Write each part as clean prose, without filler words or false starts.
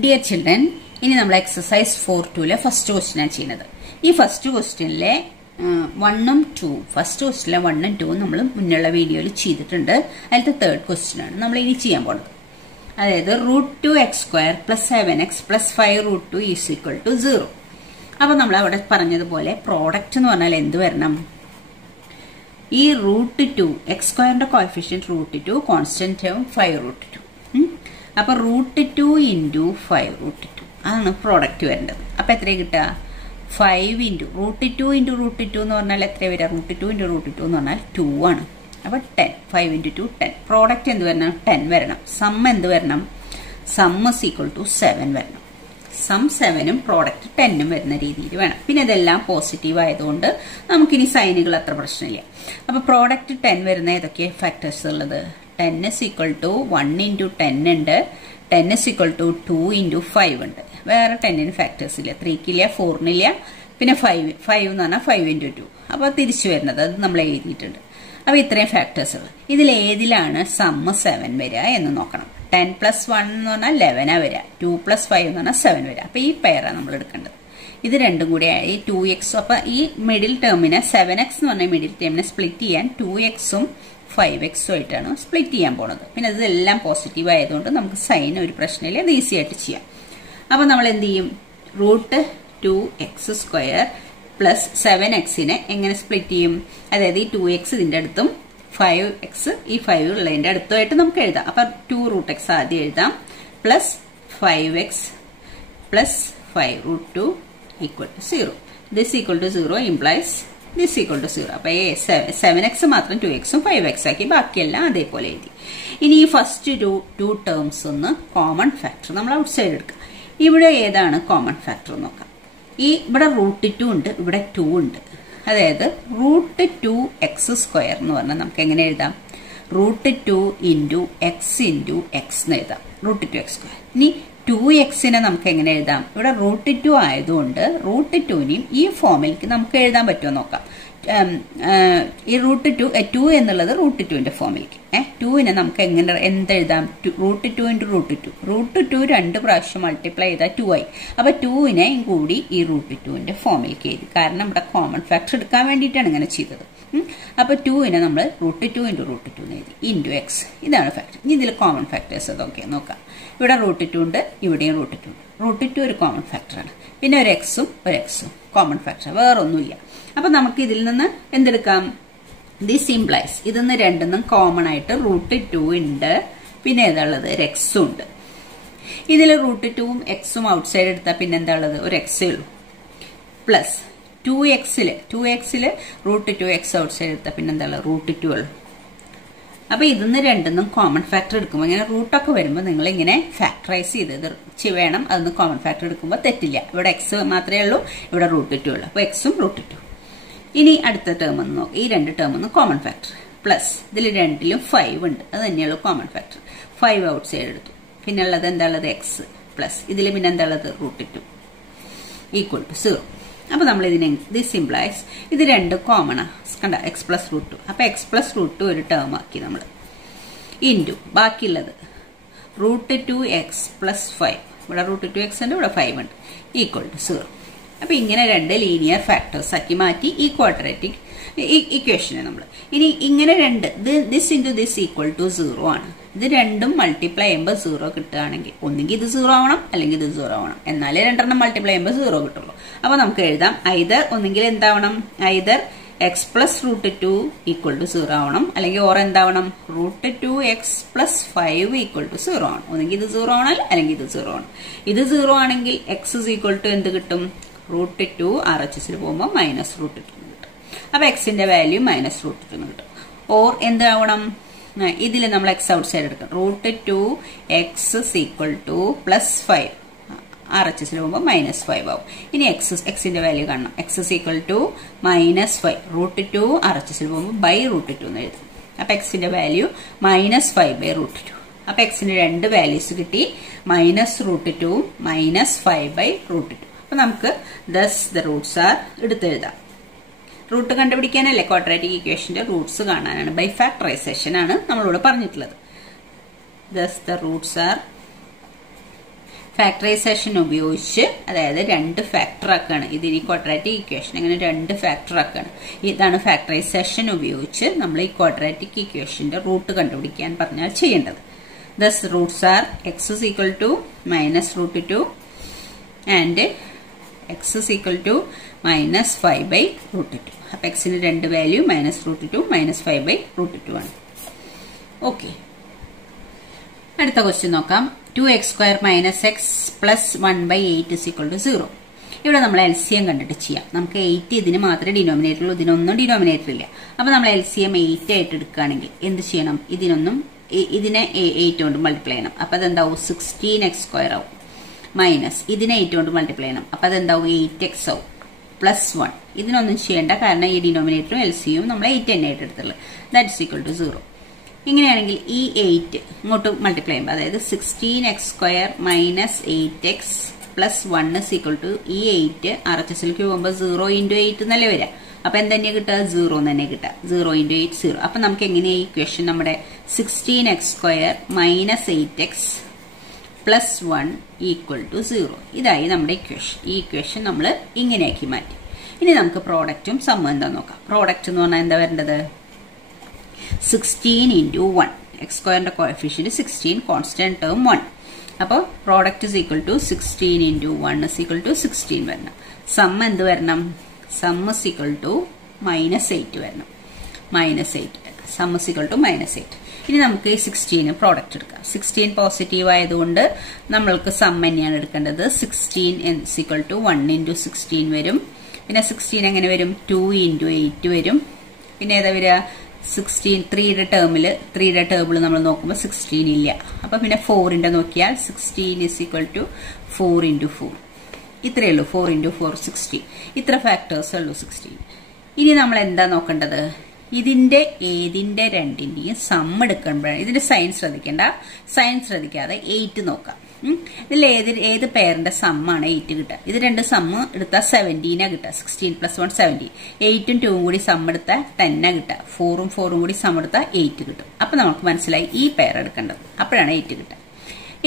Dear children, ഇനി നമ്മൾ exercise 4.2 first question ആണ് ചെയ്യുന്നത്. ഈ ഫസ്റ്റ് ക്വസ്റ്റ്യനിലെ 1ഉം 2ഉം ഫസ്റ്റ് ക്വസ്റ്റ്യനിലെ 1ഉം 2ഉം നമ്മൾ മുന്നുള്ള വീഡിയോയിൽ ചെയ്തിട്ടുണ്ട്. അതിലത്തെ തേർഡ് ക്വസ്റ്റ്യൻ ആണ് നമ്മൾ ഇനി ചെയ്യാൻ പോകുന്നത്. അതായത് √2x² + 7x + 5√2 = 0. അപ്പോൾ നമ്മൾ അവിടെ പറഞ്ഞതുപോലെ പ്രോഡക്റ്റ് എന്ന് പറഞ്ഞാൽ എന്ത് വരണം? ഈ √2 x² കോഎഫിഷ്യന്റ് √2 കോൺസ്റ്റന്റ് ടേം 5√2. അപ്പൊ √2 × 5√2 അതാണ് പ്രോഡക്റ്റ് വരേണ്ടത്. അപ്പൊ എത്രയാണ് കിട്ടുക? 5 × √2 × √2 എന്ന് പറഞ്ഞാൽ എത്ര വരിക? √2 × √2 എന്ന് പറഞ്ഞാൽ 2 ആണ്. അപ്പൊ 10. 5 × 2 10. പ്രോഡക്റ്റ് എന്ത് വരണം? 10 വരണം. സം എന്ത് വരണം? സം = 7 വരണം. സം 7ഉം പ്രോഡക്റ്റ് 10ഉം വരുന്ന രീതിയിൽ വേണം. പിന്നെ ഇതെല്ലാം പോസിറ്റീവ് ആയതുകൊണ്ട് നമുക്കിനി സൈനുകൾ അത്ര പ്രശ്നമില്ല. അപ്പൊ പ്രോഡക്റ്റ് 10 വരുന്ന ഏതൊക്കെ ഫാക്ടേഴ്സ് ഉള്ളത്? 10 = 1 × 10 ഉണ്ട്, 10 = 2 × 5 ഉണ്ട്. വേറെ 10ന് ഫാക്ടേഴ്സ് ഇല്ല, 3ക്കില്ല, 4നില്ല, പിന്നെ 5 എന്ന് പറഞ്ഞാൽ 5 × 2. അപ്പൊ തിരിച്ചു വരുന്നത് അത് നമ്മൾ എഴുതിയിട്ടുണ്ട്. അപ്പൊ ഇത്രയും ഫാക്ടേഴ്സ് ഉള്ളത്. ഇതിൽ ഏതിലാണ് സം 7 വരിക എന്ന് നോക്കണം. 10 + 1 എന്ന് പറഞ്ഞാൽ 11 വരിക, 2 + 5 എന്ന് പറഞ്ഞാൽ 7 വരിക. അപ്പൊ ഈ പെയറാണ് നമ്മൾ എടുക്കേണ്ടത്. ഇത് രണ്ടും കൂടി ഈ 2x, അപ്പൊ ഈ മിഡിൽ ടേമിനെ 7x എന്ന് പറഞ്ഞ മിഡിൽ ടേമിനെ സ്പ്ലിറ്റ് ചെയ്യാൻ 2xഉം 5x ആയിട്ടാണ് സ്പ്ലിറ്റ് ചെയ്യാൻ പോണത്. പിന്നെ ഇതെല്ലാം പോസിറ്റീവ് ആയതുകൊണ്ട് നമുക്ക് സൈൻ ഒരു പ്രശ്നമില്ല, അത് ഈസി ആയിട്ട് ചെയ്യാം. അപ്പൊ നമ്മൾ എന്ത് ചെയ്യും? √2x² + 7xനെ എങ്ങനെ സ്പ്ലിറ്റ് ചെയ്യും? അതായത് ഈ 2x ഇതിന്റെ അടുത്തും 5x ഈ 5 ഉള്ളതിന്റെ അടുത്തുമായിട്ട് നമുക്ക് എഴുതാം. അപ്പൊ 2√x ആദ്യം എഴുതാം, plus 5x + 5√2 = 0. This = 0 implies this = 0. അപ്പൊ 7x മാത്രം 2xഉം 5x ആക്കി, ബാക്കിയെല്ലാം അതേപോലെ എഴുതി. ഇനി ഈ ഫസ്റ്റ് 2 ടേംസ് ഒന്ന് കോമൺ ഫാക്ടർ നമ്മൾ ഔട്ട് സൈഡ് എടുക്കാം. ഇവിടെ ഏതാണ് കോമൺ ഫാക്ടർ നോക്കാം. ഇവിടെ √2 ഉണ്ട്, ഇവിടെ 2 ഉണ്ട്. അതായത് √2x² എന്ന് പറഞ്ഞാൽ നമുക്ക് എങ്ങനെ എഴുതാം? √2 × x × x എന്ന് എഴുതാം, √2x². ഇനി 2xനെ നമുക്ക് എങ്ങനെ എഴുതാം? ഇവിടെ √2 ആയതുകൊണ്ട് √2നെയും ഈ ഫോമിലേക്ക് നമുക്ക് എഴുതാൻ പറ്റുമോ നോക്കാം. ഈ √2 എന്നുള്ളത് √2ന്റെ ഫോമിലേക്ക്. 2നെ നമുക്ക് എങ്ങനെ എന്തെഴുതാം? √2 × √2. √2 2 പ്രാവശ്യം മൾട്ടിപ്ലൈ ചെയ്താൽ 2 ആയി. അപ്പൊ 2നെയും കൂടി ഈ √2ന്റെ ഫോമിലേക്ക് എഴുതി. കാരണം ഇവിടെ കോമൺ ഫാക്ടർ എടുക്കാൻ വേണ്ടിയിട്ടാണ് ഇങ്ങനെ ചെയ്തത്. അപ്പൊ 2നെ നമ്മൾ √2 × √2 എഴുതി, × x. ഇതാണ് ഫാക്ടർ. ഇനി ഇതിൽ കോമൺ ഫാക്ടേഴ്സ് അതൊക്കെ നോക്കാം. ഇവിടെ √2 ഉണ്ട്, ഇവിടെയും √2 ഉണ്ട്. √2 ഒരു കോമൺ ഫാക്ടറാണ്. പിന്നെ ഒരു എക്സും കോമൺ ഫാക്ടർ, വേറെ ഒന്നുമില്ല. അപ്പൊ നമുക്ക് ഇതിൽ നിന്ന് എന്തെടുക്കാം? ദിസ് ഇംപ്ലൈസ് ഇതൊന്ന് രണ്ടെന്നും കോമൺ ആയിട്ട് √2 ഉണ്ട്, പിന്നെ ഏതാണുള്ളത്? ഒരു എക്സും ഉണ്ട്. ഇതിൽ √2ഉം എക്സും ഔട്ട് സൈഡ് എടുത്താൽ പിന്നെ എന്താ ഉള്ളത്? ഒരു എക്സേ ഉള്ളൂ. പ്ലസ് 2xല് √2x ഔട്ട് സൈഡ് എടുത്താൽ പിന്നെ എന്താ ഉള്ളത്? √2 ഉള്ളൂ. അപ്പൊ ഇതിന്ന് രണ്ടെന്നും കോമൺ ഫാക്ടർ എടുക്കുമ്പോൾ ഇങ്ങനെ റൂട്ടൊക്കെ വരുമ്പോൾ നിങ്ങൾ ഇങ്ങനെ ഫാക്ടറൈസ് ചെയ്ത് വേണം. അതൊന്ന് കോമൺ ഫാക്ടർ എടുക്കുമ്പോൾ തെറ്റില്ല. ഇവിടെ എക്സ് മാത്രമേ ഉള്ളൂ, ഇവിടെ √2 ഉള്ളൂ. അപ്പൊ എക്സും √2. ഇനി അടുത്ത ടേം ഒന്ന് നോക്കാം. ഈ 2 ടേം ഒന്ന് കോമൺ ഫാക്ടർ. പ്ലസ് ഇതിൽ രണ്ടിലും 5 ഉണ്ട്, അത് തന്നെയുള്ളൂ കോമൺ ഫാക്ടർ. 5 ഔട്ട് സൈഡ് എടുത്തു. പിന്നെ ഉള്ളത് എന്താ ഉള്ളത്? എക്സ്. പ്ലസ് ഇതിൽ പിന്നെ എന്താ ഉള്ളത്? √2 = 0. അപ്പൊ നമ്മൾ ഇതിനെ ദിസ് ഇംപ്ലൈസ് ഇത് രണ്ടും കോമൺ ആണ്, കണ്ട? x + √2. അപ്പൊ x + √2 ഒരു ടേം ആക്കി നമ്മൾ. ഇൻറ്റു ബാക്കിയുള്ളത് √2x + 5. ഇവിടെ √2x ഉണ്ട്, ഇവിടെ 5 ഉണ്ട്, = 0. അപ്പൊ ഇങ്ങനെ 2 ലീനിയർ ഫാക്ടേഴ്സ് ആക്കി മാറ്റി ഈ ക്വാഡ്രാറ്റിക് ഇക്വേഷനെ നമ്മൾ ഇനി ഇങ്ങനെ 2 ദിസ് × ദിസ് = 0 ആണ്. ഇത് രണ്ടും മൾട്ടിപ്ലൈ ചെയ്യുമ്പോൾ 0 കിട്ടുകയാണെങ്കിൽ ഒന്നുകിൽ ഇത് 0 ആവണം, അല്ലെങ്കിൽ ഇത് 0 ആവണം. എന്നാലേ രണ്ടെണ്ണം മൾട്ടിപ്ലൈ ചെയ്യുമ്പോൾ 0 കിട്ടുള്ളൂ. അപ്പൊ നമുക്ക് എഴുതാം ഐദർ ഒന്നെങ്കിൽ എന്താവണം? ഐദർ x + √2 = 0 ആവണം, അല്ലെങ്കിൽ ഓർ എന്താവണം? √2x + 5 = 0 ആണ്. ഒന്നെങ്കിൽ ഇത് 0 ആവണം, അല്ലെങ്കിൽ ഇത് 0 ആണ്. ഇത് 0 ആണെങ്കിൽ x = എന്ത് കിട്ടും? √2 RHSൽ പോകുമ്പോൾ -√2 കിട്ടും. അപ്പൊ എക്സിന്റെ വാല്യൂ -√2 കിട്ടും. ഓർ എന്താവണം? ഇതിൽ നമ്മൾ എക്സ് ഔട്ട് സൈഡ് എടുക്കണം. √2x = +5. RHSൽ പോകുമ്പോൾ -5 ആവും. ഇനി എക്സിന്റെ വാല്യൂ കാണണം. x = -5. √2 RHSൽ പോകുമ്പോൾ /√2 എന്ന് എഴുതും. അപ്പൊ എക്സിന്റെ വാല്യൂ -5/√2. അപ്പൊ എക്സിന് 2 വാല്യൂസ് കിട്ടി, -√2 -5/√2. അപ്പൊ നമുക്ക് thus the roots are എടുത്തെഴുതാം. റൂട്ട് കണ്ടുപിടിക്കാനല്ലേ ക്വാഡ്രാറ്റിക് ഇക്വേഷന്റെ റൂട്ട്സ് കാണാനാണ്. ബൈ ഫാക്ടറൈസേഷൻ ആണ് നമ്മളിവിടെ പറഞ്ഞിട്ടുള്ളത്. thus the roots are factorisation ഉപയോഗിച്ച്, അതായത് രണ്ട് ഫാക്ടർ ആക്കാണ്. ഇതിന് ക്വാഡ്രാറ്റിക് ഇക്വേഷൻ അങ്ങനെ രണ്ട് ഫാക്ടർ ആക്കാണ്. ഇതാണ് ഫാക്ടറൈസേഷൻ ഉപയോഗിച്ച് നമ്മൾ ഈ ക്വാഡ്രാറ്റിക് ഇക്വേഷന്റെ റൂട്ട് കണ്ടുപിടിക്കാൻ പറഞ്ഞാൽ ചെയ്യേണ്ടത്. Thus roots are x is equal to minus root 2 and x is equal to minus 5 by root 2. അപ്പോൾ എക്സിന് രണ്ട് value minus root 2 minus 5 by root 2 ആണ്. ഓക്കെ, അടുത്ത ക്വസ്റ്റ്യൻ നോക്കാം. 2x² minus X plus 1/8 is equal to 0. ഇവിടെ നമ്മൾ LCM കണ്ടിട്ട് ചെയ്യാം. നമുക്ക് 8 ഇതിന് മാത്രമേ ഡിനോമിനേറ്റർ ഉള്ളൂ, ഇതിനൊന്നും ഡിനോമിനേറ്റർ ഇല്ല. അപ്പൊ നമ്മൾ LCM 8 ആയിട്ട് എടുക്കുകയാണെങ്കിൽ എന്ത് ചെയ്യണം? ഇതിനെ 8 കൊണ്ട് മൾട്ടിപ്ലൈ ചെയ്യണം. അപ്പൊ അതെന്താവും? 16x² ആവും. മൈനസ് ഇതിനെ 8 കൊണ്ട് മൾട്ടിപ്ലൈ ചെയ്യണം. അപ്പൊ അതെന്താവും? 8x ആവും. പ്ലസ് 1 ഇതിനൊന്നും ചെയ്യേണ്ട, കാരണം ഈ ഡിനോമിനേറ്ററും LCM നമ്മൾ 8 തന്നെ ആയിട്ട് എടുത്തുള്ളൂ. That is equal to 0. ഇങ്ങനെയാണെങ്കിൽ ഈ 8 ഇങ്ങോട്ട് മൾട്ടിപ്ലൈ ചെയ്യുമ്പോൾ, അതായത് 16x² minus 8x plus 1 is equal to ഈ 8 RHSലേക്ക് പോകുമ്പോൾ 0 × 8 എന്നല്ലേ വരിക. അപ്പൊ എന്തെന്നെയാ കിട്ടുക? 0 തന്നെ കിട്ടുക. 0 × 8 0. അപ്പൊ നമുക്ക് എങ്ങനെയാ ഈ ഇക്വേഷൻ? നമ്മുടെ 16x² minus 8x plus 1 equal to 0. ഇതായി നമ്മുടെ ഇക്വേഷൻ. ഈ ഇക്വേഷൻ നമ്മൾ ഇങ്ങനെയാക്കി മാറ്റി. ഇനി നമുക്ക് പ്രോഡക്റ്റും സമ്മും എന്താ നോക്കാം. പ്രോഡക്റ്റ് എന്ന് പറഞ്ഞാൽ എന്താ വരേണ്ടത്? 16 × 1. x² coefficient 16, constant term 1. അപ്പോൾ product is equal to 16 × 1 is equal to 16 വരണം. സം എന്ത് വരണം? സം ഇസ് ഈക്വൽ ടു -8 വരണം. -8. Sum is equal to -8. ഇനി നമുക്ക് ഈ 16 പ്രോഡക്റ്റ് എടുക്കാം. 16 പോസിറ്റീവ് ആയതുകൊണ്ട് നമ്മൾക്ക് സം തന്നെയാണ് എടുക്കേണ്ടത്. 16 ഇസ് ഈക്വൽ ടു 1 × 16 വരും. പിന്നെ 16 എങ്ങനെ വരും? 2 × 8 വരും. പിന്നെ ഏതാ വരിക? 16 3യുടെ ടേബിൾ നമ്മൾ നോക്കുമ്പോൾ 16 ഇല്ല. അപ്പൊ പിന്നെ 4ന്റെ നോക്കിയാൽ 16 ഇസ് ഈക്വൽ ടു 4 × 4. ഇത്രയേ ഉള്ളൂ. 4 × 4 16. ഇത്ര ഫാക്ടേഴ്സ് ഉള്ളൂ 16. ഇനി നമ്മൾ എന്താ നോക്കേണ്ടത്? ഇതിന്റെ ഏതിന്റെ രണ്ടിന്റെയും സം എടുക്കുമ്പോഴാണ്. ഇതിന്റെ സൈൻ ശ്രദ്ധിക്കേണ്ട. സൈൻ ശ്രദ്ധിക്കാതെ 8 നോക്കാം. ഇതിൽ ഏത് പേരിന്റെ സമ്മാണ് 8 കിട്ടുക? ഇത് രണ്ട് സമ്മ് എടുത്താൽ 17 കിട്ടുക. 16 + 1 17. 8ഉം 2ഉം കൂടി സം എടുത്താൽ 10 കിട്ടുക. 4ഉം 4ഉം കൂടി സം എടുത്താൽ 8 കിട്ടും. അപ്പൊ നമുക്ക് മനസ്സിലായി ഈ പേർ എടുക്കേണ്ടത്. അപ്പോഴാണ് 8 കിട്ടുക.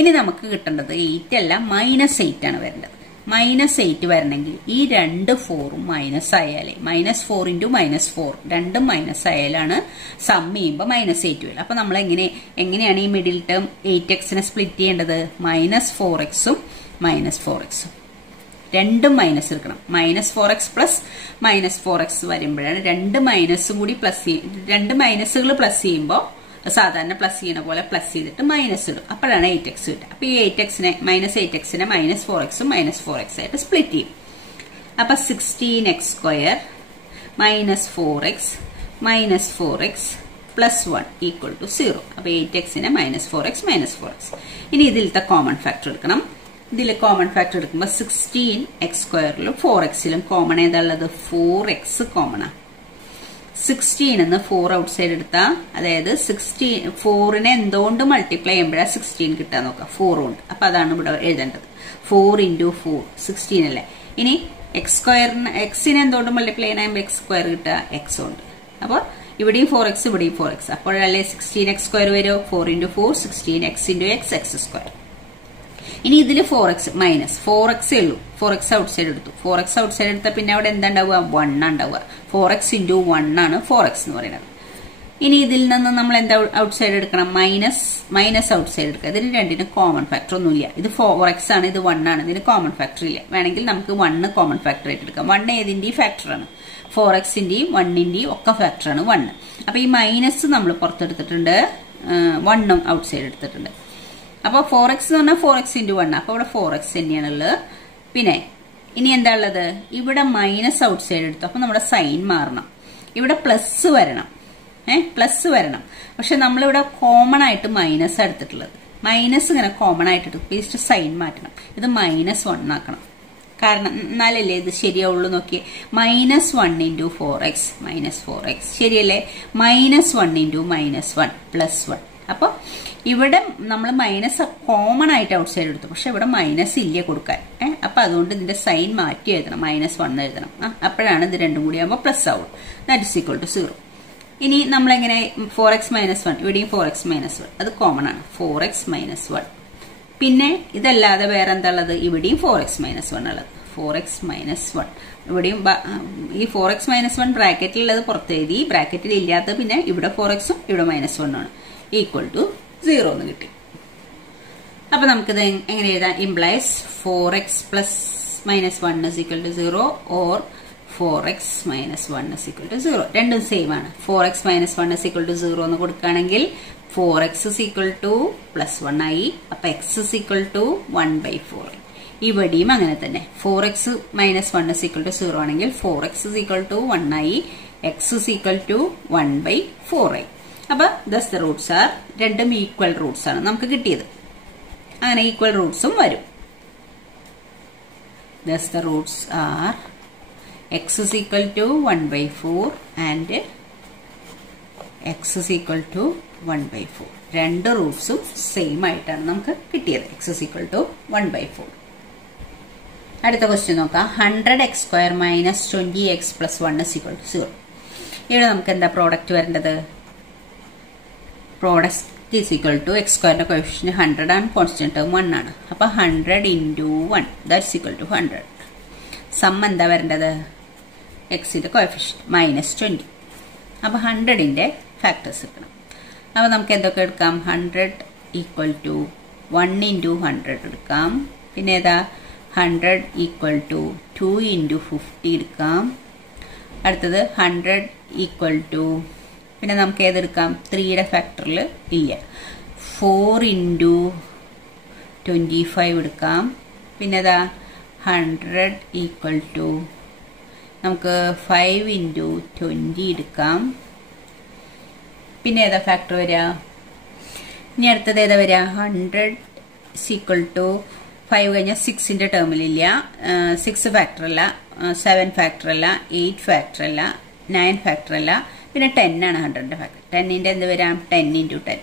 ഇനി നമുക്ക് കിട്ടേണ്ടത് 8 അല്ല, -8 ആണ് വരേണ്ടത്. -8 വരണമെങ്കിൽ ഈ രണ്ട് 4ഉം മൈനസ് ആയാലേ, -4 × -4 രണ്ടും മൈനസ് ആയാലാണ് സം ചെയ്യുമ്പോൾ -8 വരും. അപ്പൊ നമ്മൾ എങ്ങനെയാണ് ഈ മിഡിൽ ടേം 8xനെ സ്പ്ലിറ്റ് ചെയ്യേണ്ടത്? -4xഉം -4xഉം രണ്ടും മൈനസ് എടുക്കണം. -4x പ്ലസ് -4x വരുമ്പോഴാണ് രണ്ട് മൈനസും കൂടി രണ്ട് മൈനസുകൾ പ്ലസ് ചെയ്യുമ്പോൾ സാധാരണ പ്ലസ് ചെയ്യണ പോലെ പ്ലസ് ചെയ്തിട്ട് മൈനസ് ഇടും. അപ്പോഴാണ് 8x കിട്ടുക. അപ്പൊ ഈ -8xനെ -4xഉം -4x ആയിട്ട് സ്പ്ലിറ്റ് ചെയ്യും. അപ്പൊ 16x² -4x plus 1 equal to 0. അപ്പൊ 8xനെ -4x -4x. ഇനി ഇതിലത്തെ കോമൺ ഫാക്ടർ എടുക്കണം. ഇതിൽ കോമൺ ഫാക്ടർ എടുക്കുമ്പോൾ 16x² 4xലും കോമൺ ഏതാ ഉള്ളത്? 4x കോമൺ ആണ്. 16 എന്ന് 4 ഔട്ട് സൈഡ് എടുത്താൽ, അതായത് 4നെ എന്തുകൊണ്ട് മൾട്ടിപ്ലൈ ചെയ്യുമ്പോഴാണ് 16 കിട്ടാൻ നോക്കാം? 4 കൊണ്ട്. അപ്പൊ അതാണ് ഇവിടെ എഴുതേണ്ടത്. 4 × 4 16 അല്ലേ. ഇനി എക്സിനെ എന്തുകൊണ്ട് മൾട്ടിപ്ലൈ ചെയ്യണ x² കിട്ടുക? x കൊണ്ട്. അപ്പൊ ഇവിടെയും 4x ഇവിടെയും 4x. അപ്പോഴല്ലേ 16x² വരും. 4 × 4 16x × x x². ഇനി ഇതിൽ 4x മൈനസ് 4x ഉള്ളൂ. 4x ഔട്ട് സൈഡ് എടുത്തു. 4x ഔട്ട് സൈഡ് എടുത്താൽ പിന്നെ അവിടെ എന്താ ഉണ്ടാവുക? 1 ഉണ്ടാവുക. 4x × 1 ആണ് 4x എന്ന് പറയുന്നത്. ഇനി ഇതിൽ നിന്ന് നമ്മൾ എന്താ ഔട്ട് സൈഡ് എടുക്കണം? മൈനസ് ഔട്ട് സൈഡ് എടുക്കുക. ഇതിന് രണ്ടിനും കോമൺ ഫാക്ടർ ഒന്നുമില്ല. ഇത് 4x ആണ്, ഇത് 1 ആണ്. ഇതിന് കോമൺ ഫാക്ടർ ഇല്ല. വേണമെങ്കിൽ നമുക്ക് 1 കോമൺ ഫാക്ടർ ആയിട്ട് എടുക്കാം. 1 ഏതിന്റെയും ഫാക്ടറാണ്. 4xന്റെയും 1ന്റെയും ഒക്കെ ഫാക്ടറാണ് 1. അപ്പൊ ഈ മൈനസ് നമ്മൾ പുറത്തെടുത്തിട്ടുണ്ട്, 1ഉം ഔട്ട് സൈഡ് എടുത്തിട്ടുണ്ട്. അപ്പൊ 4x എന്ന് പറഞ്ഞാൽ 4x × 1. അപ്പൊ ഇവിടെ 4x തന്നെയാണുള്ളത്. പിന്നെ ഇനി എന്താ ഉള്ളത്? ഇവിടെ മൈനസ് ഔട്ട് സൈഡ് എടുത്തു. അപ്പൊ നമ്മുടെ സൈൻ മാറണം. ഇവിടെ പ്ലസ് വരണം. പ്ലസ് വരണം. പക്ഷെ നമ്മളിവിടെ കോമൺ ആയിട്ട് മൈനസ് എടുത്തിട്ടുള്ളത്. മൈനസ് ഇങ്ങനെ കോമൺ ആയിട്ട് എടുത്ത് സൈൻ മാറ്റണം. ഇത് -1 ആക്കണം. കാരണം എന്നാലല്ലേ ഇത് ശരിയാവുള്ളൂ. നോക്കിയേ, -1 × 4x -4x ശരിയല്ലേ? -1 × -1 +1. അപ്പൊ ഇവിടെ നമ്മൾ മൈനസ് കോമൺ ആയിട്ട് ഔട്ട് സൈഡ് എടുത്തു. പക്ഷെ ഇവിടെ മൈനസ് ഇല്ല കൊടുക്കാൻ. അപ്പൊ അതുകൊണ്ട് ഇതിന്റെ സൈൻ മാറ്റി എഴുതണം. -1 എഴുതണം. അപ്പോഴാണ് ഇത് രണ്ടും കൂടി ആകുമ്പോൾ പ്ലസ് ആവും. That is equal to 0. ഇനി നമ്മളെങ്ങനെ 4x - 1 ഇവിടെയും 4x - 1 അത് കോമൺ ആണ്. 4x - 1 പിന്നെ ഇതല്ലാതെ വേറെ എന്താ ഉള്ളത്? ഇവിടെയും 4x - 1 ഉള്ളത്. 4x - 1 ഇവിടെയും ഈ 4x - 1 ബ്രാക്കറ്റിലുള്ളത് പുറത്ത് എഴുതി, ബ്രാക്കറ്റിൽ ഇല്ലാത്തത് പിന്നെ ഇവിടെ 4xും ഇവിടെ -1 ആണ്, ഈക്വൽ ടു 0 എന്ന് കിട്ടി. അപ്പൊ നമുക്കിത് എങ്ങനെ എഴുതാം? Implies 4x + -1 is equal to 0 or 4x - 1 is equal to 0. രണ്ടും സെയിം ആണ്. 4x - 1 is equal to 0 എന്ന് കൊടുക്കുകയാണെങ്കിൽ 4x is equal to +1 ആയി. അപ്പൊ x is equal to 1/4. ഇവിടെയും അങ്ങനെ തന്നെ 4x - 1 is equal to 0 ആണെങ്കിൽ 4x is equal to 1 ആയി, x is equal to 1/4 ആയി. അപ്പൊ thus the roots are രണ്ടും ഈക്വൽ റൂട്ട്സ് ആണ് നമുക്ക് കിട്ടിയത്. അങ്ങനെ ഈക്വൽ റൂട്ട്സും വരും. thus the roots are x is equal to 1/4 and x is equal to 1/4. രണ്ട് റൂട്ട്സും സെയിം ആയിട്ടാണ് നമുക്ക് കിട്ടിയത്. x is equal to 1/4. അടുത്ത ക്വസ്റ്റ്യൻ നോക്കാം. 100x² - 20x + 1 is equal to 0. ഇവിടെ നമുക്ക് എന്താ പ്രോഡക്റ്റ് വരേണ്ടത്? Product is equal to x² ന്റെ കോഎഫിഷ്യന്റ് 100 ആണ്, കോൺസ്റ്റന്റ് ടേം 1 ആണ്. അപ്പൊ 100 × 1 that's equal to 100. സം എന്താ വരേണ്ടത്? എക്സിന്റെ കോഎഫിഷ്യന്റ് -20. അപ്പൊ 100ന്റെ ഫാക്ടേഴ്സ് എടുക്കണം. അപ്പൊ നമുക്ക് എന്തൊക്കെ എടുക്കാം? 100 = 1 × 100 എടുക്കാം. പിന്നെ ഏതാ? 100 = 2 × 50 എടുക്കാം. അടുത്തത് 100 = പിന്നെ നമുക്ക് ഏതെടുക്കാം? 3യുടെ ഫാക്ടറിൽ ഇല്ല. 4 × 25 എടുക്കാം. പിന്നെ ഏതാ? 100 = നമുക്ക് 5 × 20 എടുക്കാം. പിന്നെ ഏതാ ഫാക്ടർ വരിക? ഇനി അടുത്തത് ഏതാ വരിക? 100 = 5 കഴിഞ്ഞാൽ 6ന്റെ ടേമിലില്ല. 6 ഫാക്ടർ അല്ല, 7 ഫാക്ടർ അല്ല, 8 ഫാക്ടർ അല്ല, 9 ഫാക്ടർ അല്ല, പിന്നെ 10 ആണ് 100ന്റെ ഫാക്ടർ. 10ന്റെ എന്ത് വരാം? 10 × 10.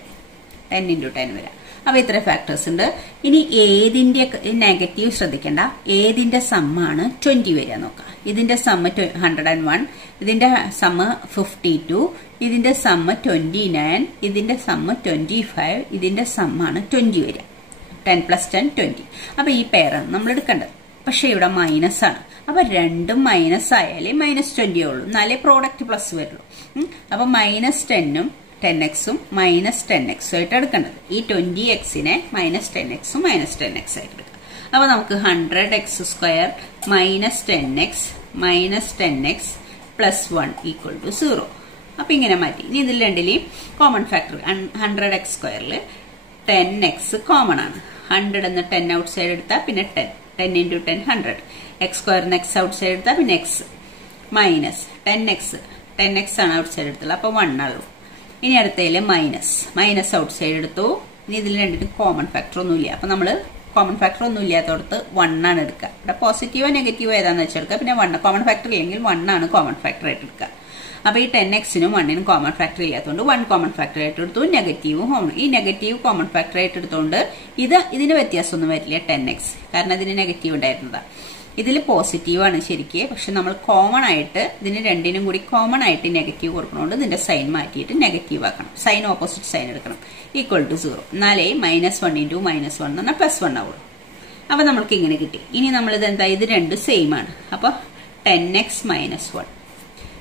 10 × 10 വരാം. അപ്പൊ ഇത്ര ഫാക്ടേഴ്സ് ഉണ്ട്. ഇനി ഏതിന്റെ നെഗറ്റീവ് ശ്രദ്ധിക്കേണ്ട, ഏതിന്റെ സമ്മാണ് 20 വരിക നോക്കാം. ഇതിന്റെ സമ്മ് 101, ഇതിന്റെ സമ്മ് 52, ഇതിന്റെ സമ്മ് 29, ഇതിന്റെ സമ്മ് 25, ഇതിന്റെ സമ്മാണ് 20 വരിക. 10 + 10 20. അപ്പൊ ഈ പേരാണ് നമ്മൾ എടുക്കേണ്ടത്. പക്ഷെ ഇവിടെ മൈനസ് ആണ്. അപ്പൊ രണ്ടും മൈനസ് ആയാലേ -20 ഉള്ളൂ, എന്നാലേ പ്രോഡക്റ്റ് പ്ലസ് വരുള്ളൂ. അപ്പൊ -10ഉം 10xും -10x ആയിട്ട് എടുക്കേണ്ടത്. ഈ 20xനെ -10xും -10x ആയിട്ട് എടുക്കാം. അപ്പൊ നമുക്ക് 100x² - 10x - 10x + 1 = 0. അപ്പൊ ഇങ്ങനെ മാറ്റി. ഇനി ഇതിൽ രണ്ടിലെയും common factor 100x² 10x common ആണ്. 100 എന്ന് 10 ഔട്ട് സൈഡ് എടുത്താൽ പിന്നെ 10 × 10 100. x² x ഔട്ട് സൈഡ് എടുത്താൽ പിന്നെ x -10x ആണ് ഔട്ട് സൈഡ് എടുത്തുള്ളത്. അപ്പൊ 1 ആളും. ഇനി അടുത്തതിൽ മൈനസ് ഔട്ട് സൈഡ് എടുത്തു. ഇനി ഇതിൽ രണ്ടിനും കോമൺ ഫാക്ടർ ഒന്നുമില്ല. അപ്പൊ നമ്മള് കോമൺ ഫാക്ടർ ഒന്നും ഇല്ലാത്തടത്ത് 1 ആണ് എടുക്കുക. ഇവിടെ പോസിറ്റീവോ നെഗറ്റീവോ ഏതാന്ന് വെച്ചെടുക്കുക. പിന്നെ 1 കോമൺ ഫാക്ടർ ഇല്ലെങ്കിൽ 1 ആണ് കോമൺ ഫാക്ടർ ആയിട്ട് എടുക്കുക. അപ്പൊ ഈ 10xനും 1നും കോമൺ ഫാക്ടർ ഇല്ലാത്തതുകൊണ്ട് 1 കോമൺ ഫാക്ടർ ആയിട്ട് എടുത്തു. നെഗറ്റീവും ഈ നെഗറ്റീവ് കോമൺ ഫാക്ടർ ആയിട്ട് എടുത്തുകൊണ്ട് ഇതിന് വ്യത്യാസമൊന്നും വരില്ല 10x, കാരണം ഇതിന് നെഗറ്റീവ് ഉണ്ടായിരുന്നതാ. ഇതിൽ പോസിറ്റീവ് ആണ് ശരിക്ക്. പക്ഷെ നമ്മൾ കോമൺ ആയിട്ട് ഇതിന് രണ്ടിനും കൂടി കോമൺ ആയിട്ട് നെഗറ്റീവ് കൊടുക്കണോണ്ട് ഇതിന്റെ സൈൻ മാറ്റിയിട്ട് നെഗറ്റീവ് ആക്കണം. സൈൻ ഓപ്പോസിറ്റ് സൈൻ എടുക്കണം. = 0. എന്നാലേ -1 × -1 എന്ന് പറഞ്ഞാൽ +1 ആവുള്ളൂ. അപ്പൊ നമ്മൾക്ക് ഇങ്ങനെ കിട്ടി. ഇനി നമ്മളിത് എന്താ? ഇത് രണ്ടും സെയിം ആണ്. അപ്പൊ 10x - 1.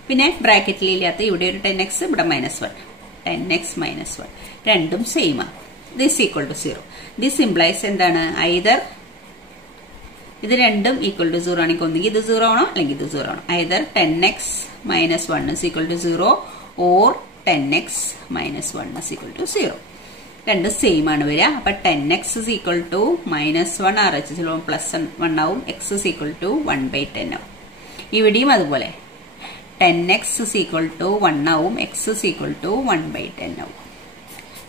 പിന്നെ ബ്രാക്കറ്റിൽ ഇല്ലാത്ത ഇവിടെ ഒരു 10x, ഇവിടെ -1. 10x - 1 രണ്ടും സെയിം ആണ്. ദിസ് = 0. ദിസ് ഇംപ്ലൈസ് എന്താണ്? ഐദർ ഇത് രണ്ടും = 0 ആണെങ്കിൽ ഒന്നുകിൽ ഇത് 0 ആണോ അല്ലെങ്കിൽ ഇത് 0 ആണോ. Either 10x - 1 = 0 or 10x - 1 = 0. രണ്ടും സെയിം ആണ് വരിക. അപ്പൊ 10x = -1 RHS +1 ആവും. x = 1/10 ആവും. ഇവിടെയും അതുപോലെ 10x = 1 ആവും. x = 1/10 ആവും.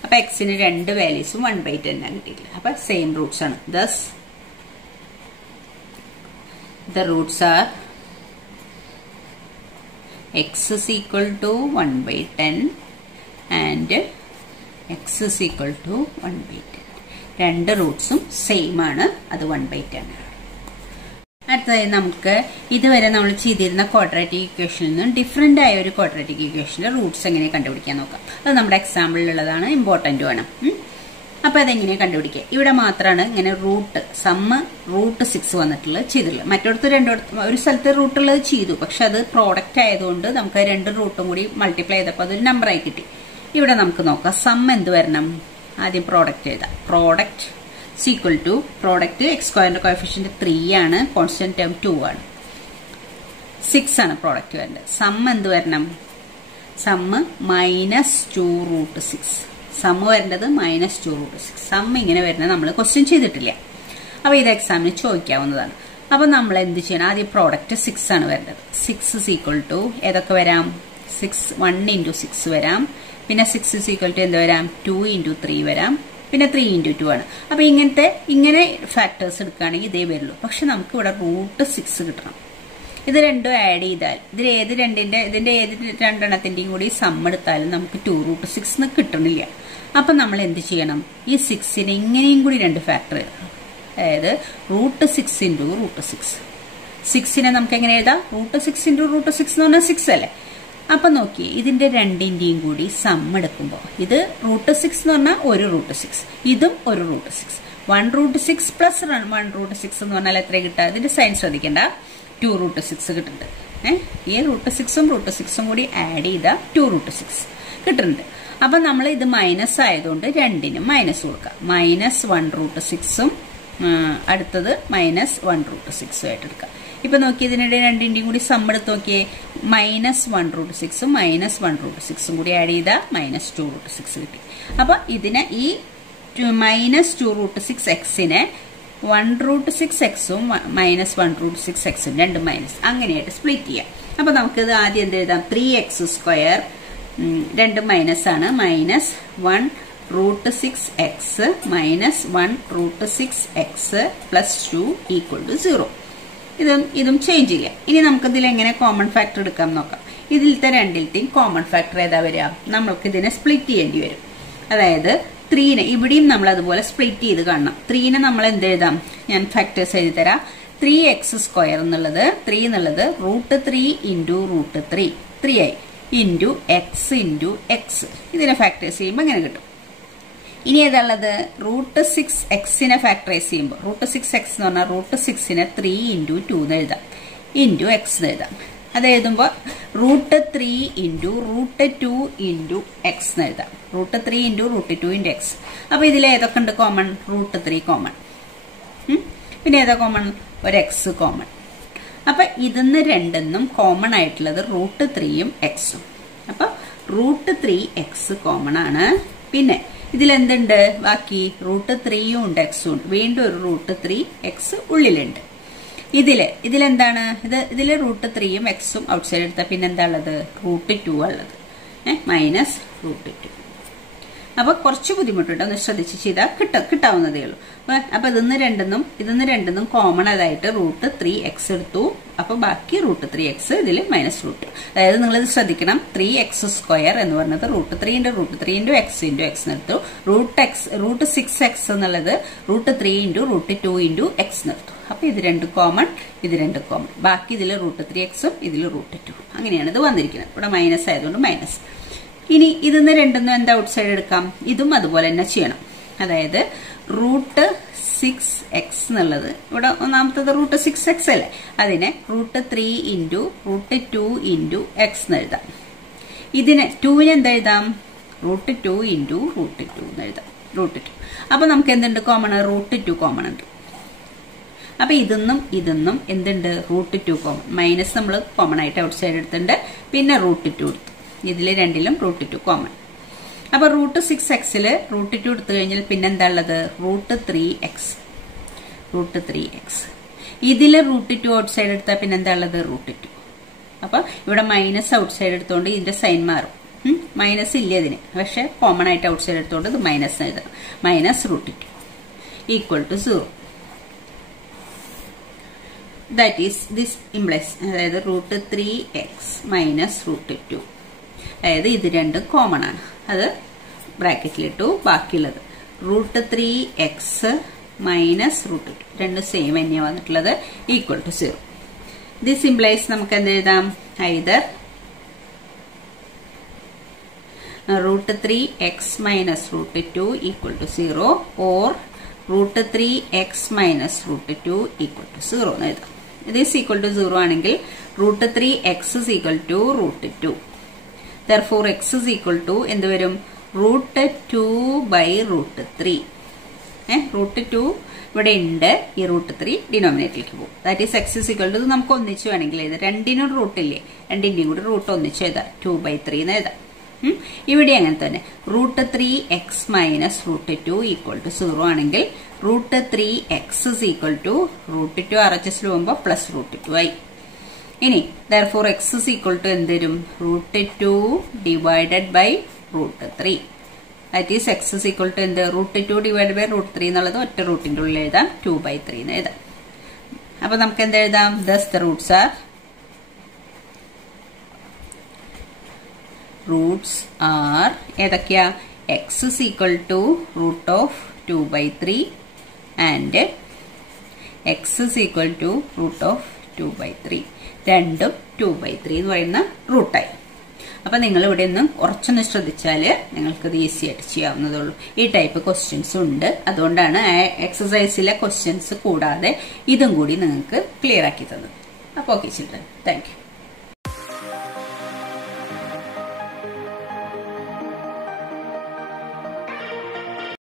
അപ്പൊ എക്സിന് രണ്ട് വാല്യൂസും 1/10 ആണ് കിട്ടിയിട്ടില്ല. അപ്പൊ സെയിം റൂട്ട്സ് ആണ്. Thus the roots are x = 1/10 and x = 1/10. രണ്ട് റൂട്ട്സും സെയിം ആണ്. അത് 1/10 ആണ്. അടുത്തതായി നമുക്ക് ഇതുവരെ നമ്മൾ ചെയ്തിരുന്ന ക്വാഡ്രാറ്റിക് ഇക്വേഷനിൽ നിന്നും ഡിഫറെന്റ് ആയ ഒരു ക്വാഡ്രാറ്റിക് ഇക്വേഷന്റെ റൂട്ട്സ് എങ്ങനെ കണ്ടുപിടിക്കാൻ നോക്കാം. അത് നമ്മുടെ എക്സാമ്പിളിലുള്ളതാണ്, ഇമ്പോർട്ടന്റ് ആണ്. അപ്പൊ അതെങ്ങനെ കണ്ടുപിടിക്കുക? ഇവിടെ മാത്രമാണ് ഇങ്ങനെ സമ്മ് റൂട്ട് 6 വന്നിട്ടുള്ളത് ചെയ്തിട്ടുള്ളത്. മറ്റൊടത്ത് ഒരു സ്ഥലത്ത് റൂട്ടുള്ളത് ചെയ്തു, പക്ഷെ അത് പ്രോഡക്റ്റ് ആയതുകൊണ്ട് നമുക്ക് രണ്ട് റൂട്ടും കൂടി മൾട്ടിപ്ലൈ ചെയ്തപ്പോൾ അതൊരു നമ്പറായി കിട്ടി. ഇവിടെ നമുക്ക് നോക്കാം സം എന്ത് വരണം. ആദ്യം പ്രോഡക്റ്റ് എഴുതാം. Product equal to product x സ്ക്വയറിന്റെ കോഎഫിഷ്യന്റ് 3 ആണ്, കോൺസ്റ്റന്റ് ടേം 2 ആണ്, 6 ആണ് പ്രോഡക്റ്റ് വരേണ്ടത്. സം എന്ത് വരണം? സമ്മ് -2√6. സമ്മ് വരേണ്ടത് -2√6. സം ഇങ്ങനെ വരുന്നത് നമ്മൾ ക്വസ്റ്റ്യൻ ചെയ്തിട്ടില്ല. അപ്പൊ ഇത് എക്സാമിന് ചോദിക്കാവുന്നതാണ്. അപ്പൊ നമ്മൾ എന്ത് ചെയ്യണം? ആദ്യം പ്രോഡക്റ്റ് 6 ആണ് വരേണ്ടത്. 6 is equal to ഏതൊക്കെ വരാം? 1 into 6 വരാം. പിന്നെ 6 is equal to എന്ത് വരാം? 2 into 3 വരാം. പിന്നെ 3 into 2 ആണ്. അപ്പൊ ഇങ്ങനെ ഫാക്ടേഴ്സ് എടുക്കുകയാണെങ്കിൽ ഇതേ വരുള്ളൂ. പക്ഷെ നമുക്ക് ഇവിടെ √6 കിട്ടണം. ഇത് രണ്ടും ആഡ് ചെയ്താൽ ഇതിന്റെ ഏത് രണ്ടെണ്ണത്തിന്റെയും കൂടി സം എടുത്താലും നമുക്ക് 2√6 കിട്ടണില്ല. അപ്പൊ നമ്മൾ എന്ത് ചെയ്യണം? ഈ 6നെ ഇങ്ങനെയും കൂടി രണ്ട് ഫാക്ടർ എഴുതണം. അതായത് √6 into √6. 6നെ നമുക്ക് എങ്ങനെ എഴുതാം? √6 into √6 എന്ന് പറഞ്ഞാൽ 6 അല്ലേ? അപ്പൊ നോക്കി, ഇതിന്റെ രണ്ടിന്റെയും കൂടി സം എടുക്കുമ്പോൾ ഇത് √6 എന്ന് പറഞ്ഞാൽ ഒരു √6, ഇതും ഒരു √6. 1√6 പ്ലസ് 1√6 എന്ന് പറഞ്ഞാൽ എത്ര കിട്ടുക? ഇതിന്റെ സൈൻ ശ്രദ്ധിക്കേണ്ട, 2√6 കിട്ടുന്നുണ്ട്. ഈ √6ഉം √6ഉം കൂടി ആഡ് ചെയ്താൽ 2√6 കിട്ടുന്നുണ്ട്. അപ്പൊ നമ്മൾ ഇത് മൈനസ് ആയതുകൊണ്ട് രണ്ടിനും മൈനസ് കൊടുക്കാം. -1√6ഉം അടുത്തത് -1√6 ആയിട്ട് എടുക്കാം. ഇപ്പൊ നോക്കി, ഇതിനിടെ രണ്ടിന്റെയും കൂടി സം എടുത്ത് നോക്കിയേ. -1√6ഉം -1√6ഉം കൂടി ആഡ് ചെയ്താൽ -2√6 കിട്ടി. അപ്പൊ ഇതിനെ ഈ -2√6xനെ 1√6xും -1√6xും രണ്ടും മൈനസ് അങ്ങനെയായിട്ട് സ്പ്ലിറ്റ് ചെയ്യാം. അപ്പൊ നമുക്കിത് ആദ്യം എന്ത് എഴുതാം? 3x² രണ്ടും മൈനസ് ആണ്. -1√6x -1√6x + 2 = 0. ഇതും ചേഞ്ച് ചെയ്യാം. ഇനി നമുക്ക് ഇതിൽ എങ്ങനെ കോമൺ ഫാക്ടർ എടുക്കാം നോക്കാം. ഇതിലത്തെ രണ്ടിലത്തെയും കോമൺ ഫാക്ടർ ഏതാ വരിക? നമ്മൾക്ക് ഇതിനെ സ്പ്ലിറ്റ് ചെയ്യേണ്ടി വരും. അതായത് 3നെ ഇവിടെയും നമ്മൾ അതുപോലെ സ്പ്ലിറ്റ് ചെയ്ത് കാണണം. 3നെ നമ്മൾ എന്ത് എഴുതാം? ഞാൻ ഫാക്ടേഴ്സ് എഴുതി തരാം. 3x² എന്നുള്ളത് 3 എന്നുള്ളത് √3 into √3 3 ആയി ഇൻറ്റു x into x. ഇതിനെ ഫാക്ടേഴ്സ് ചെയ്യുമ്പോൾ എങ്ങനെ കിട്ടും? ഇനി ഏതാണുള്ളത്? √6xനെ ഫാക്ടറൈസ് ചെയ്യുമ്പോൾ √6x എന്ന് പറഞ്ഞാൽ √6നെ 3 into 2 എന്ന് എഴുതാം, ഇൻറ്റു x എന്ന് എഴുതാം. അത് എഴുതുമ്പോൾ √3 into √2 into x എന്ന് എഴുതാം. √3 into √2 into x. അപ്പൊ ഇതിൽ ഏതൊക്കെ ഉണ്ട് കോമൺ? √3 കോമൺ, പിന്നെ ഏതാ കോമൺ? ഒരു x കോമൺ. അപ്പൊ ഇതിന്ന് രണ്ടെന്നും കോമൺ ആയിട്ടുള്ളത് √3ഉം xഉം. അപ്പൊ √3x കോമൺ ആണ്. പിന്നെ ഇതിലെന്തുണ്ട്? ബാക്കി √3ഉം ഉണ്ട്, xഉം ഉണ്ട്. വീണ്ടും ഒരു √3x ഉള്ളിലുണ്ട്. ഇതിലെന്താണ്? ഇതില് √3ഉം xഉം ഔട്ട്സൈഡ് എടുത്താൽ പിന്നെ എന്താ ഉള്ളത്? √2 ഉള്ളത്, -√2. അപ്പൊ കുറച്ച് ബുദ്ധിമുട്ടുണ്ട്, ഒന്ന് ശ്രദ്ധിച്ച് ചെയ്താൽ കിട്ടാവുന്നതേ ഉള്ളൂ. അപ്പൊ ഇതിന്ന് രണ്ടെന്നും കോമൺ ആയിട്ട് √3x എടുത്തു. അപ്പൊ ബാക്കി √3x ഇതിൽ -√2. അതായത് നിങ്ങളിത് ശ്രദ്ധിക്കണം. 3x² എന്ന് പറഞ്ഞത് √3 into √3 into x into x എടുത്തു. √6x എന്നുള്ളത് √3 into √2 into x എടുത്തു. അപ്പൊ ഇത് രണ്ട് കോമൺ, ഇത് രണ്ട് കോമൺ. ബാക്കി ഇതിൽ √3xഉം ഇതിൽ √2. അങ്ങനെയാണ് ഇത് വന്നിരിക്കുന്നത്. ഇവിടെ മൈനസ് ആയതുകൊണ്ട് മൈനസ്. ഇനി ഇതിന്ന് രണ്ടെന്നും എന്താ ഔട്ട്സൈഡ് എടുക്കാം? ഇതും അതുപോലെ തന്നെ ചെയ്യണം. അതായത് √6x എന്നുള്ളത് ഇവിടെ ഒന്നാമത്തത് √6x അല്ലേ, അതിനെ √3 into √2 into x എന്ന് എഴുതാം. ഇതിന് 2നെ എന്താ എഴുതാം? √2 into √2 എന്ന് എഴുതാം, √2. അപ്പൊ നമുക്ക് എന്തുണ്ട് കോമൺ? √2 കോമൺ ഉണ്ട്. അപ്പൊ ഇതൊന്നും എന്തുണ്ട്? √2 കോമൺ. മൈനസ് നമ്മൾ കോമൺ ആയിട്ട് ഔട്ട്സൈഡ് എടുത്തിട്ടുണ്ട്. പിന്നെ √2 എടുത്തു. ഇതിൽ രണ്ടിലും √2 കോമൺ. അപ്പൊ √6xല് √2 എടുത്തു കഴിഞ്ഞാൽ പിന്നെ എന്താ ഉള്ളത്? √3x. ഇതില് √2 ഔട്ട്സൈഡ് എടുത്താൽ പിന്നെ എന്താ ഉള്ളത്? √2. അപ്പൊ ഇവിടെ മൈനസ് ഔട്ട്സൈഡ് എടുത്തോണ്ട് ഇതിന്റെ സൈൻ മാറും. മൈനസ് ഇല്ല ഇതിന്, പക്ഷെ കോമൺ ആയിട്ട് ഔട്ട്സൈഡ് എടുത്തോണ്ട് ഇത് മൈനസ് എഴുതണം. -√2 = 0. That is, this implies, അതായത് √3x -√2. അതായത് ഇത് രണ്ടും കോമൺ ആണ്. അത് ബ്രാക്കറ്റിലിട്ടു. ബാക്കിയുള്ളത് √3x -√2 രണ്ടും സെയിം തന്നെയാണ് വന്നിട്ടുള്ളത്, = 0. ദിസ് ഇംപ്ലൈസ് നമുക്ക് എന്ത് എഴുതാം? Either √3x minus √2 equal to 0 or √3x minus √2 equal to 0 എന്ന് എഴുതാം. ഇത് is equal to 0 ആണെങ്കിൽ √3x is equal to √2. Therefore x is equal to എന്ത് വരും? √2 by √3. √2 ഇവിടെ ഉണ്ട്, ഈ √3 ഡിനോമിനേറ്ററിലേക്ക് പോകും. That is x is equal to നമുക്ക് ഒന്നിച്ച് വേണമെങ്കിൽ എഴുതാം. രണ്ടിനും റൂട്ടില്ലേ, രണ്ടിന്റെയും കൂടി റൂട്ട് ഒന്നിച്ച് എഴുതാം. 2/3 എന്ന് എഴുതാം. ഇവിടെ അങ്ങനെ തന്നെ √3x മൈനസ് √2 ഈക്വൽ ടു 0 ആണെങ്കിൽ √3x is equal to √2 RHS പോകുമ്പോൾ പ്ലസ് √2 ആയി. ഇനി therefore x is equal to എന്ത് വരും? √2 divided by √3. That is x is equal to എന്ത്? √2 divided by √3 എന്നുള്ളത് ഒറ്റ റൂട്ടിന്റെ ഉള്ളിൽ എഴുതാം. 2/3 എന്ന് എഴുതാം. അപ്പൊ നമുക്ക് എന്ത് എഴുതാം? Thus the roots are ഏതൊക്കെയാ? x is equal to √2/3 and x is equal to √2/3. രണ്ടും 2/3 എന്ന് പറയുന്ന റൂട്ടായി. അപ്പൊ നിങ്ങൾ ഇവിടെ നിന്ന് കുറച്ചൊന്ന് ശ്രദ്ധിച്ചാല് നിങ്ങൾക്ക് ഇത് ഈസി ആയിട്ട് ചെയ്യാവുന്നതുള്ളൂ. ഈ ടൈപ്പ് ക്വസ്റ്റ്യൻസ് ഉണ്ട്, അതുകൊണ്ടാണ് എക്സസൈസിലെ ക്വസ്റ്റ്യൻസ് കൂടാതെ ഇതും കൂടി നിങ്ങൾക്ക് ക്ലിയർ ആക്കി തന്നത്. അപ്പൊ ഓക്കെ ചിൽഡ്രൻ, താങ്ക് യു.